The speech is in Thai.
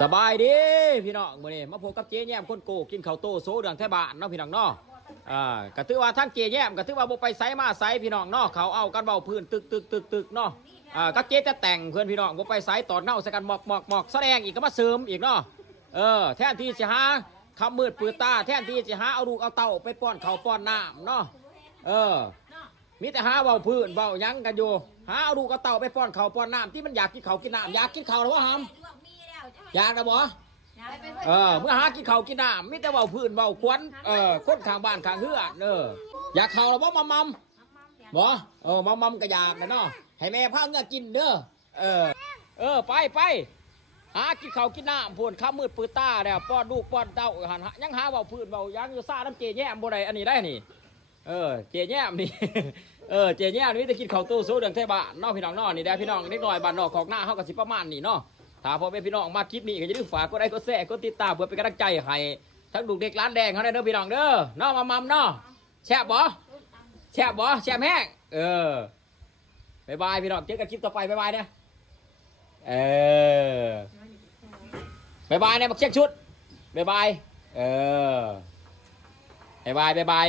สบายดีพี่น้องมื้อนี้มาพบกับเจ๊แย้มคนโกกินข้าวโต้โซเดืองแท้บ้านเนาะพี่น้องเนาะอ่าก็ถือว่าทั้งเจ๊แย้มก็ถือว่าบ่ไปไสมาไสพี่น้องเนาะเขาเอากันเว้าพื้นตึกตึกตึกตึกเนาะอ่าก็เจ๊จะแต่งเพื่อนพี่น้องบ่ไปไสตอดเน่าใส่กันหมอกหมอกหมอกแสดงอีกก็มาเสริมอีกเนาะเออแทนที่สิหาคำมืดปืนตาแทนที่สิหาเอาลูกเอาเต้าไปป้อนเขาป้อนน้ำเนาะเออมีแต่หาเว้าพื้นเว้ายังกันอยู่หาเอาลูกเอาเต้าไปป้อนเขาป้อนน้ำที่มันอยากกินเขากินน้ำอยากกินข้าหรือว่าหำ อยากนะบ่เออเมื่อหากินข้าวกินน้ำมิแต่เว้าพื้นเว้าควนเออคนข้างบ้านข้างเฮือนเอออยากข้าวแล้วบ่มัมมัมบ่เออมัมมัมก็อยากนะเนาะให้แม่พาเงือกินเด้อเออ เออไปไปหากินข้าวกินน้ำพูนข้ามมืดปืนตาแล้วป้อนลูกป้อนเต้าหันหายังหาเว้าพื้นเว้าหยังอยู่ซ่าน้ำเจแย่มบ่ได้อันนี้ได้นี่ เออเจแย่มนี่ เออเจแย่มนี่จะกินข้าวตู้สู้เดืองเทบ้านเนาะพี่น้องเนาะนี่ได้พี่น้องเล็กน้อยบ้านนอกของหน้าเฮาก็สิประมาณนี้เนาะ ถ้าพ่อแม่พี่น้องมาคลิปนี้ก็อย่าลืมฝากกดไลค์กดแชร์กดติดตามเพื่อเป็นกำลังใจให้ทั้งลูกเด็กร้านแดงเขาได้เด้อพี่น้องเด้อเนาะมามัมเนาะแช่บบ่แช่บบ่แช่บแห้งเออบายบายพี่น้องเจอกันคลิปต่อไปบายบายเนี่ยเออบายบายเนี่ยมาเช็คชุดบายบายเออบายบายบายบาย